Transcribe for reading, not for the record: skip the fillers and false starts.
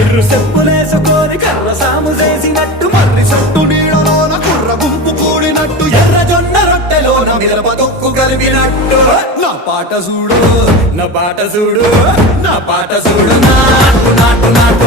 కిర్రు చెప్పులేసుకొని కర్ర సాము చేసినట్టు మర్రి చుట్టూ నీడలోన కుర్ర గుంపు కూడినట్టు ఎర్ర జొన్న రొట్టెలోన మిరప తొక్కు కలిపినట్టు నా పాట చూడు నా పాట చూడు నా పాట చూడు నాటు నాటు నాటు